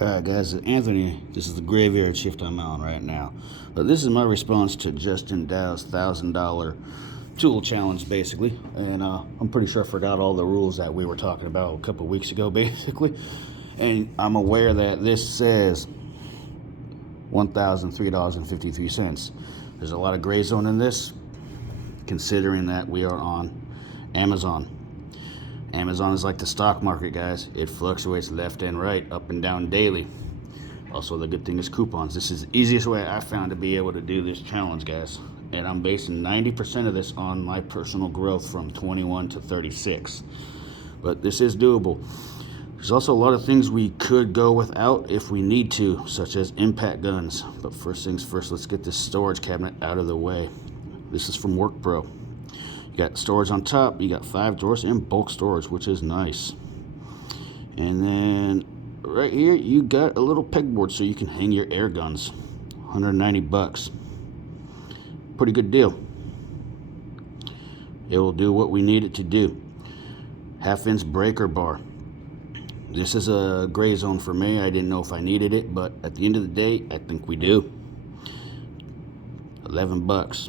Alright guys, Anthony, this is the graveyard shift I'm on right now. But this is my response to Justin Dow's $1,000 tool challenge, basically. And I'm pretty sure I forgot all the rules that we were talking about a couple weeks ago, basically. And I'm aware that this says $1,003.53. There's a lot of gray zone in this, considering that we are on Amazon. Amazon is like the stock market, guys. It fluctuates left and right, up and down daily. Also, the good thing is coupons. This is the easiest way I found to be able to do this challenge, guys. And I'm basing 90% of this on my personal growth from 21 to 36. But this is doable. There's also a lot of things we could go without if we need to, such as impact guns. But first things first, let's get this storage cabinet out of the way. This is from Work Pro. You got storage on top, you got 5 drawers and bulk storage, which is nice. And then right here you got a little pegboard so you can hang your air guns. 190 bucks. Pretty good deal. It will do what we need it to do. 1/2-inch breaker bar. This is a gray zone for me. I didn't know if I needed it, but at the end of the day, I think we do. 11 bucks.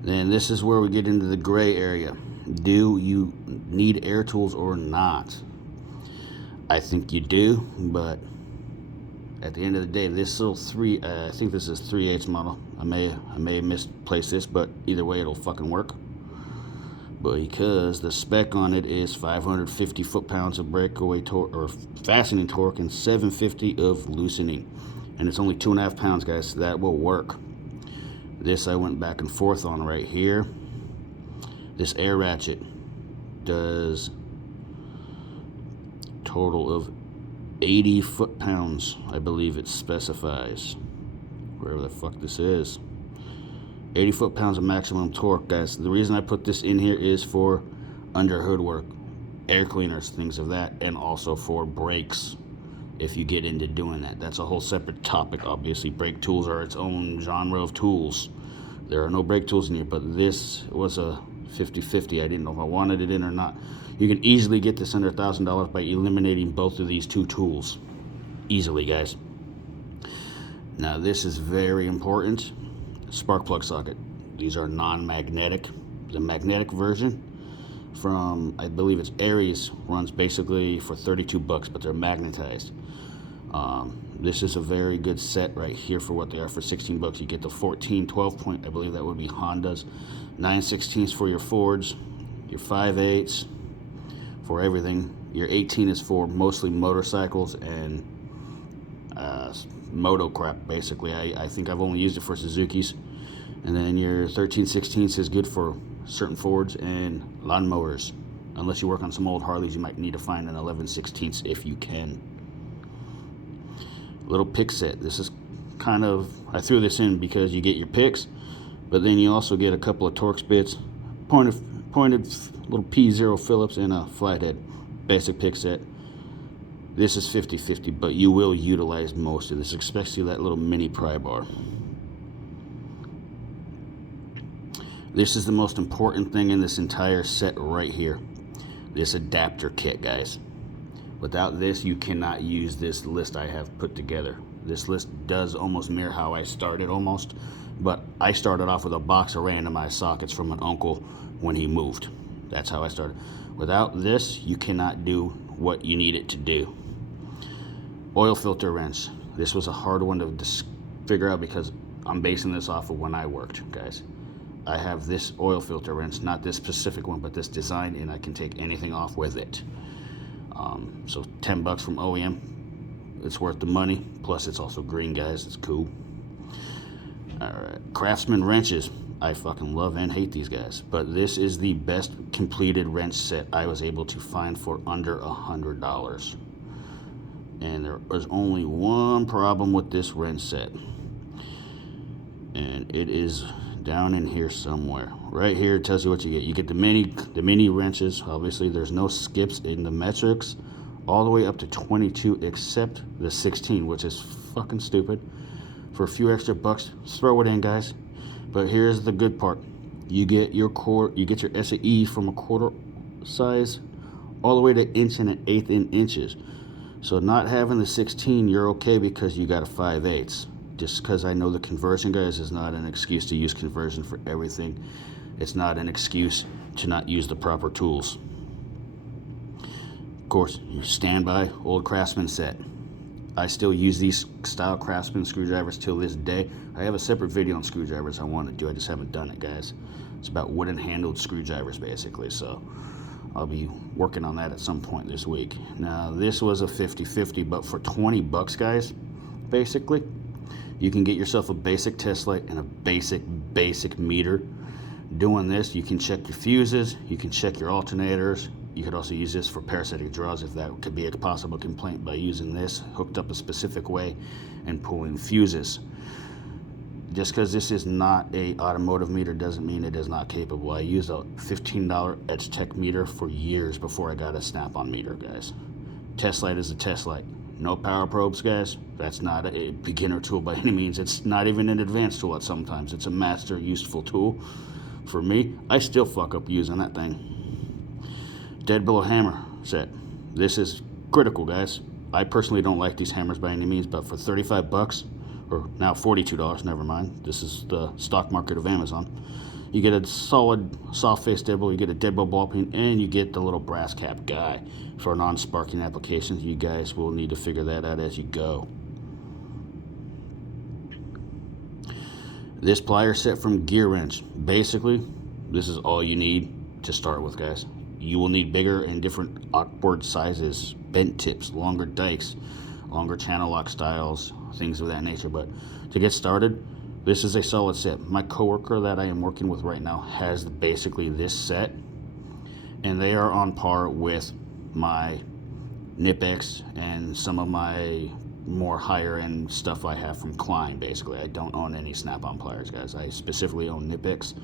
Then this is where we get into the gray area. Do you need air tools or not? I think you do, but at the end of the day, this little I think this is 3/8 model. I may misplace this, but either way, it'll fucking work. Because the spec on it is 550 foot-pounds of breakaway torque or fastening torque and 750 of loosening, and it's only 2.5 pounds, guys. So that will work. This I went back and forth on right here. This air ratchet does total of 80 foot-pounds, I believe it specifies. Wherever the fuck this is. 80 foot-pounds of maximum torque, guys. The reason I put this in here is for under hood work, air cleaners, things of that, and also for brakes. If you get into doing that, that's a whole separate topic. Obviously, brake tools are its own genre of tools. There are no brake tools in here, but this was a 50-50. I didn't know if I wanted it in or not. You can easily get this under $1,000 by eliminating both of these two tools. Easily, guys. Now, this is very important. Spark plug socket. These are non-magnetic. The magnetic version from, I believe it's Aries, runs basically for 32 bucks, but they're magnetized. This is a very good set right here for what they are. For 16 bucks, you get the 14 12-point, I believe that would be Hondas, 9/16 for your Fords, your 5/8 for everything. Your 18 is for mostly motorcycles and moto crap, basically. I think I've only used it for Suzuki's. And then your 13/16 is good for certain Fords and lawnmowers. Unless you work on some old Harleys, you might need to find an 11/16 if you can. Little pick set. This is kind of, I threw this in because you get your picks, but then you also get a couple of Torx bits, pointed little P0 Phillips, and a flathead. Basic pick set. This is 50-50, but you will utilize most of this, especially that little mini pry bar. This is the most important thing in this entire set right here. This adapter kit, guys. Without this, you cannot use this list I have put together. This list does almost mirror how I started almost, but I started off with a box of randomized sockets from an uncle when he moved. That's how I started. Without this, you cannot do what you need it to do. Oil filter wrench. This was a hard one to figure out because I'm basing this off of when I worked, guys. I have this oil filter wrench, not this specific one, but this design, and I can take anything off with it. So 10 bucks from OEM. It's worth the money. Plus, it's also green, guys. It's cool. Alright, Craftsman Wrenches. I fucking love and hate these guys, but this is the best completed wrench set I was able to find for under $100. And there was only one problem with this wrench set, and it is down in here somewhere. Right here it tells you what you get. You get the mini wrenches. Obviously, there's no skips in the metrics, all the way up to 22, except the 16, which is fucking stupid. For a few extra bucks, throw it in, guys. But here's the good part: you get your SAE from a quarter size all the way to 1 1/8 in inches. So not having the 16, you're okay because you got a 5/8. Just because I know the conversion, guys, is not an excuse to use conversion for everything. It's not an excuse to not use the proper tools. Of course, you stand by old Craftsman set. I still use these style Craftsman screwdrivers till this day. I have a separate video on screwdrivers I want to do. I just haven't done it, guys. It's about wooden handled screwdrivers, basically. So I'll be working on that at some point this week. Now, this was a 50/50, but for 20 bucks, guys, basically, you can get yourself a basic test light and a basic meter. Doing this, you can check your fuses, you can check your alternators. You could also use this for parasitic draws if that could be a possible complaint, by using this hooked up a specific way and pulling fuses. Just because this is not a automotive meter doesn't mean it is not capable. I used a $15 Edge Tech meter for years before I got a snap-on meter, guys. Test light is a test light. No power probes, guys. That's not a beginner tool by any means. It's not even an advanced tool at sometimes. It's a master useful tool. For me, I still fuck up using that thing. Deadbolt Hammer Set. This is critical, guys. I personally don't like these hammers by any means, but for 35 bucks, or now $42, never mind. This is the stock market of Amazon. You get a solid soft face deadbolt, you get a deadbolt ball peen, and you get the little brass cap guy. For non-sparking applications, you guys will need to figure that out as you go. This plier set from Gear Wrench. Basically, this is all you need to start with, guys. You will need bigger and different awkward sizes, bent tips, longer dikes, longer channel lock styles, things of that nature. But to get started, this is a solid set. My coworker that I am working with right now has basically this set, and they are on par with my Nipex and some of my more higher end stuff I have from Klein. Basically, I don't own any snap-on pliers, guys. I specifically own Nipex.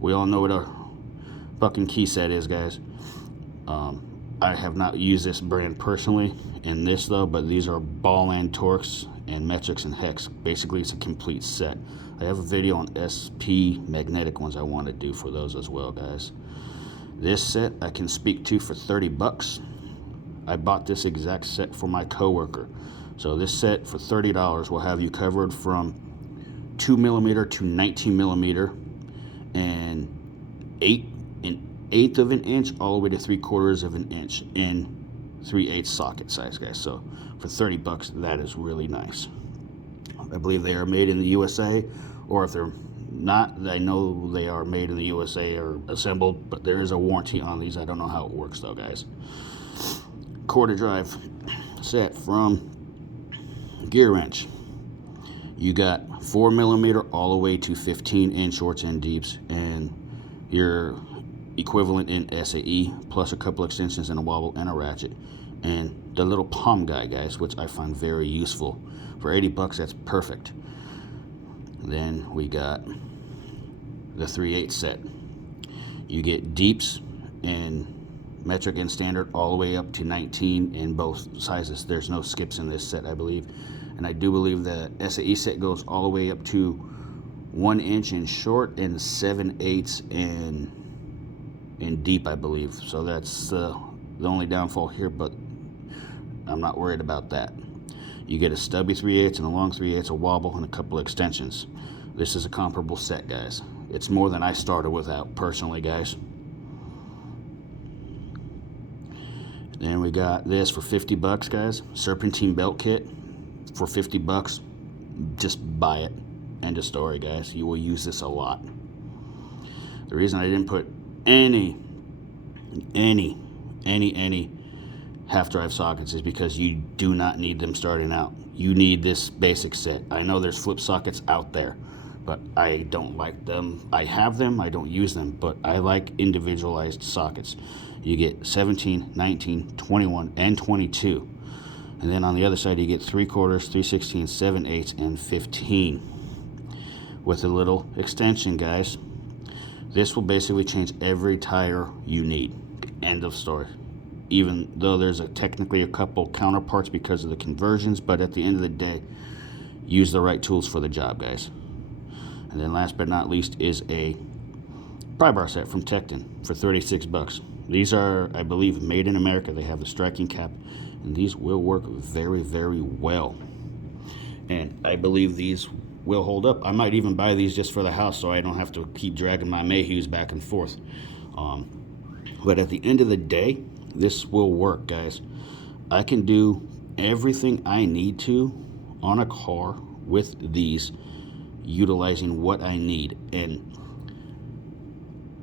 We all know what a fucking key set is, guys. I have not used this brand personally in this though, but these are ball and Torx and metrics and hex. Basically, it's a complete set. I have a video on SP magnetic ones I want to do for those as well, guys. This set I can speak to for 30 bucks. I bought this exact set for my coworker. So this set for $30 will have you covered from 2mm to 19mm and 1/8 of an inch all the way to 3/4 of an inch in 3/8 socket size, guys. So for 30 bucks, that is really nice. I believe they are made in the USA, or if they're not, I know they are made in the USA or assembled, but there is a warranty on these. I don't know how it works though, guys. Quarter drive set from Gear Wrench. You got 4mm all the way to 15-inch shorts and deeps, and your equivalent in SAE, plus a couple extensions and a wobble and a ratchet, and the little palm guy, guys, which I find very useful. For 80 bucks, that's perfect. Then we got the 3/8 set. You get deeps and metric and standard all the way up to 19 in both sizes. There's no skips in this set, I believe. And I do believe the SAE set goes all the way up to 1 inch in short and 7/8 in deep, I believe. So that's the only downfall here, but I'm not worried about that. You get a stubby 3/8 and a long 3/8, a wobble, and a couple extensions. This is a comparable set, guys. It's more than I started without, personally, guys. Then we got this for 50 bucks, guys. Serpentine Belt Kit for 50 bucks. Just buy it. End of story, guys. You will use this a lot. The reason I didn't put any half drive sockets is because you do not need them starting out. You need this basic set. I know there's flip sockets out there, but I don't like them. I have them, I don't use them, but I like individualized sockets. You get 17, 19, 21, and 22. And then on the other side, you get 3/4, 3/16, 7/8, and 15. With a little extension, guys. This will basically change every tire you need. End of story. Even though there's technically a couple counterparts because of the conversions, but at the end of the day, use the right tools for the job, guys. And then last but not least is a Pry Bar Set from Tecton for 36 bucks. These are, I believe, made in America. They have the striking cap and these will work very, very well. And I believe these will hold up. I might even buy these just for the house so I don't have to keep dragging my Mayhews back and forth. But at the end of the day, this will work, guys. I can do everything I need to on a car with these, utilizing what I need. And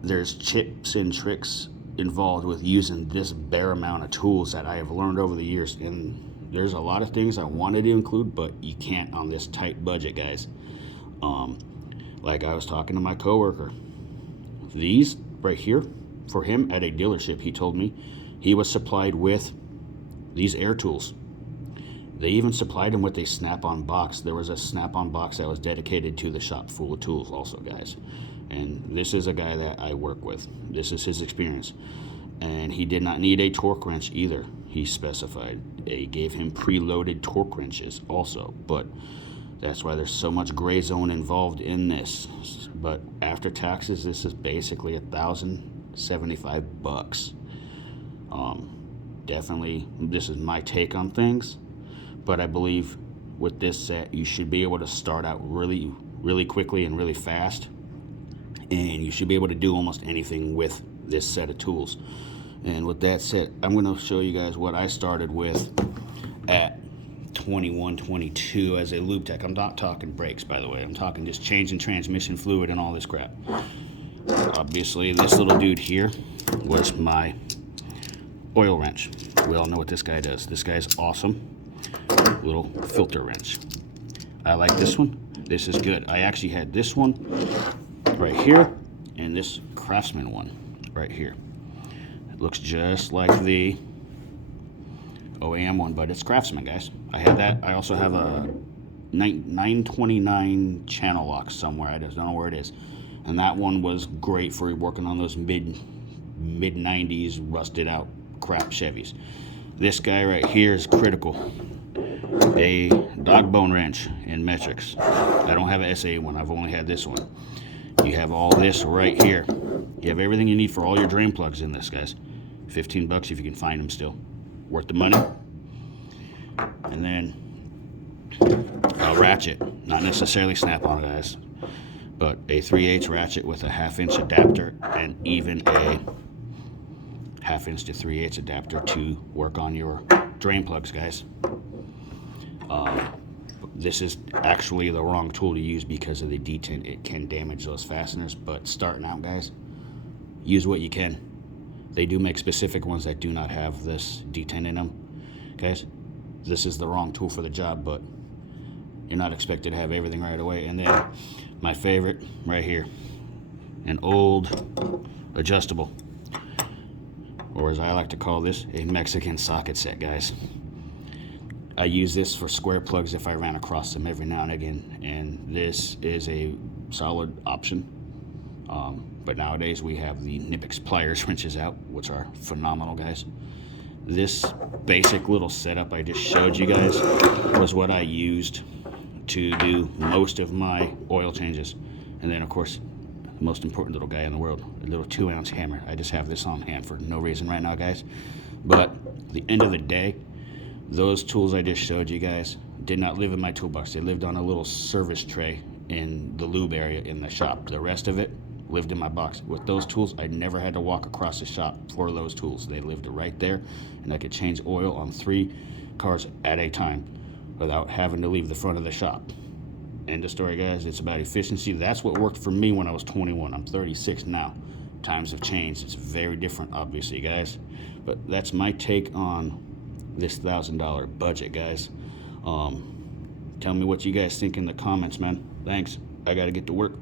there's tips and tricks involved with using this bare amount of tools that I have learned over the years. And there's a lot of things I wanted to include, but you can't on this tight budget, guys. Like I was talking to my coworker, these right here, for him at a dealership, he told me he was supplied with these air tools. They even supplied him with a snap-on box. There was a snap-on box that was dedicated to the shop full of tools also, guys. And this is a guy that I work with. This is his experience. And he did not need a torque wrench either. He specified. They gave him preloaded torque wrenches also. But that's why there's so much gray zone involved in this. But after taxes, this is basically $1,075. Definitely, this is my take on things. But I believe with this set, you should be able to start out really, really quickly and really fast. And you should be able to do almost anything with this set of tools. And with that said, I'm going to show you guys what I started with at 21, 22 as a lube tech. I'm not talking brakes, by the way. I'm talking just changing transmission fluid and all this crap. Obviously, this little dude here was my oil wrench. We all know what this guy does. This guy's awesome. Little filter wrench. I like this one. This is good. I actually had this one right here and this Craftsman one right here. It looks just like the OAM one, but it's Craftsman, guys. I had that. I also have a 929 channel lock somewhere. I just don't know where it is. And that one was great for working on those mid 90s rusted out crap Chevys. This guy right here is critical. A dog bone wrench in metrics. I don't have an SA one. I've only had this one. You have all this right here. You have everything you need for all your drain plugs in this, guys. $15 if you can find them still. Worth the money. And then a ratchet. Not necessarily snap-on, guys, but a 3/8 ratchet with a 1/2-inch adapter and even a 1/2-inch to 3/8 adapter to work on your drain plugs, guys. This is actually the wrong tool to use because of the detent. It can damage those fasteners, but starting out, guys, use what you can. They do make specific ones that do not have this detent in them. Guys, this is the wrong tool for the job, but you're not expected to have everything right away. And then my favorite right here, an old adjustable, or as I like to call this, a Mexican socket set, guys. I use this for square plugs if I ran across them every now and again, and this is a solid option. But nowadays we have the Nipix Plier wrenches out, which are phenomenal, guys. This basic little setup I just showed you guys was what I used to do most of my oil changes. And then, of course, the most important little guy in the world, a little 2-ounce hammer. I just have this on hand for no reason right now, guys. But at the end of the day, those tools I just showed you guys did not live in my toolbox. They lived on a little service tray in the lube area in the shop. The rest of it lived in my box. With those tools, I never had to walk across the shop for those tools. They lived right there, and I could change oil on 3 cars at a time without having to leave the front of the shop. End of story, guys. It's about efficiency. That's what worked for me when I was 21. I'm 36 now. Times have changed. It's very different, obviously, guys. But that's my take on this $1,000 budget, guys. Tell me what you guys think in the comments, man. Thanks. I gotta get to work.